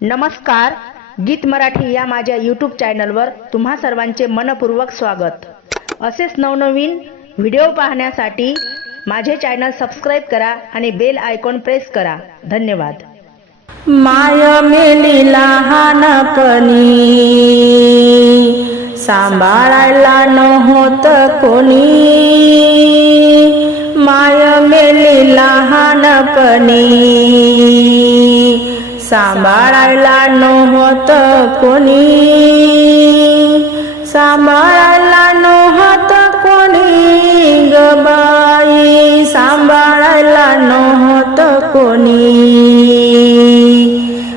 नमस्कार गीत मराठी या माझ्या यूट्यूब चॅनलवर तुम्हा सर्वांचे मनपूर्वक स्वागत. असेच नवनवीन व्हिडिओ पाहण्यासाठी माझे चॅनल सबस्क्राईब करा आणि बेल आयकॉन प्रेस करा. धन्यवाद. माय मेली लहानपणी सांभाळायला नव्हत कोणी. माय मेली लहानपणी सांभाळायला नव्हत कोणी. सांभाळायला नव्हत कोणी गबाई सांभाळायला नव्हत कोणी.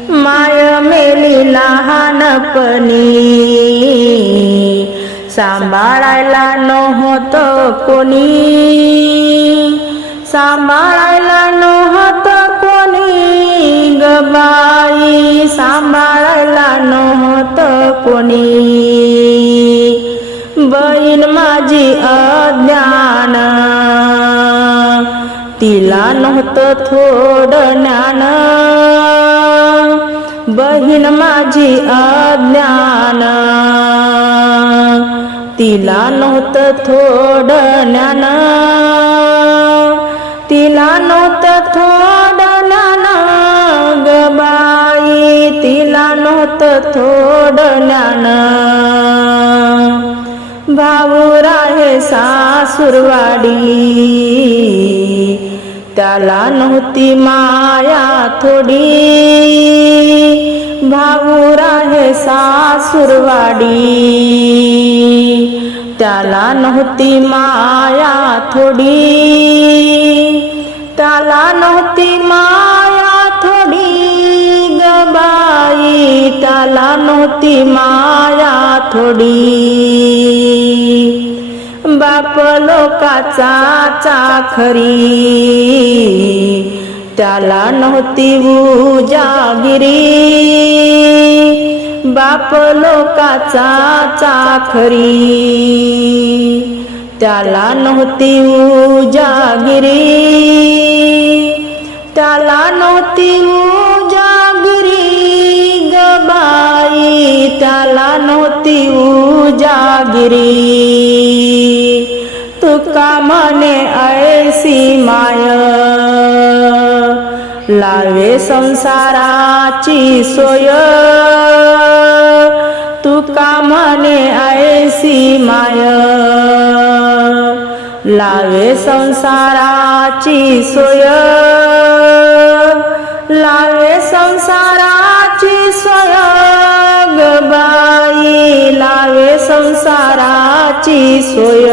माय मेली लहानपणी. सांभाळायला नव्हत कोणी. सांभाळायला नव्हतं बाई सांभाळायला नव्हतं कोणी. बहीण माझी अज्ञान. तिला नव्हतं थोडं ज्ञान. बहीण माझी अज्ञान. तिला नव्हतं थोडं ज्ञान. तिला नव्हतं थोडं दिला नव्हतं थोडं भाऊरा हे सासुरवाडी. त्याला नव्हती माया थोडी. भाऊरा हे सासुरवाडी. त्याला नव्हती माया थोडी. नव्हती माया थोडी. बाप लोकाचा चाखरी. त्याला नव्हती उजागिरी बाप लोकाचा चाखरी. त्याला नव्हती उजागिरी त्याला नव्हती उजागिरी तुका मने ऐसी माय. लावे संसाराची सोय. तुका म्हणे ऐसी माय. लावे संसाराची सोय. लावे संसाराची संसाराची सोय.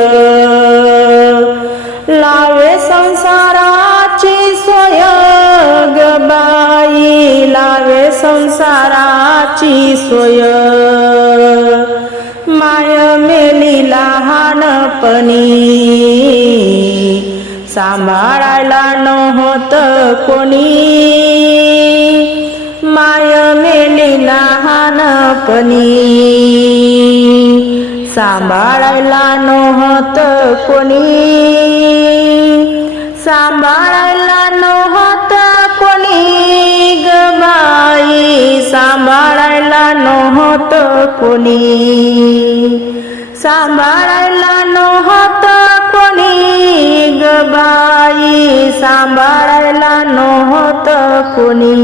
लावे संसाराची सोय गबाई लावे संसाराची सोय. माय मेली लहानपणी सांभाळायला नव्हतं कोणी. माय मेली लहानपणी सांभाळायला नव्हतं कोणी. सांभाळायला नव्हतं कोणी गबाई सांभाळायला नव्हतं कोणी. सांभाळायला नव्हतं कोणी गबाई सांभाळायला नव्हतं कोणी.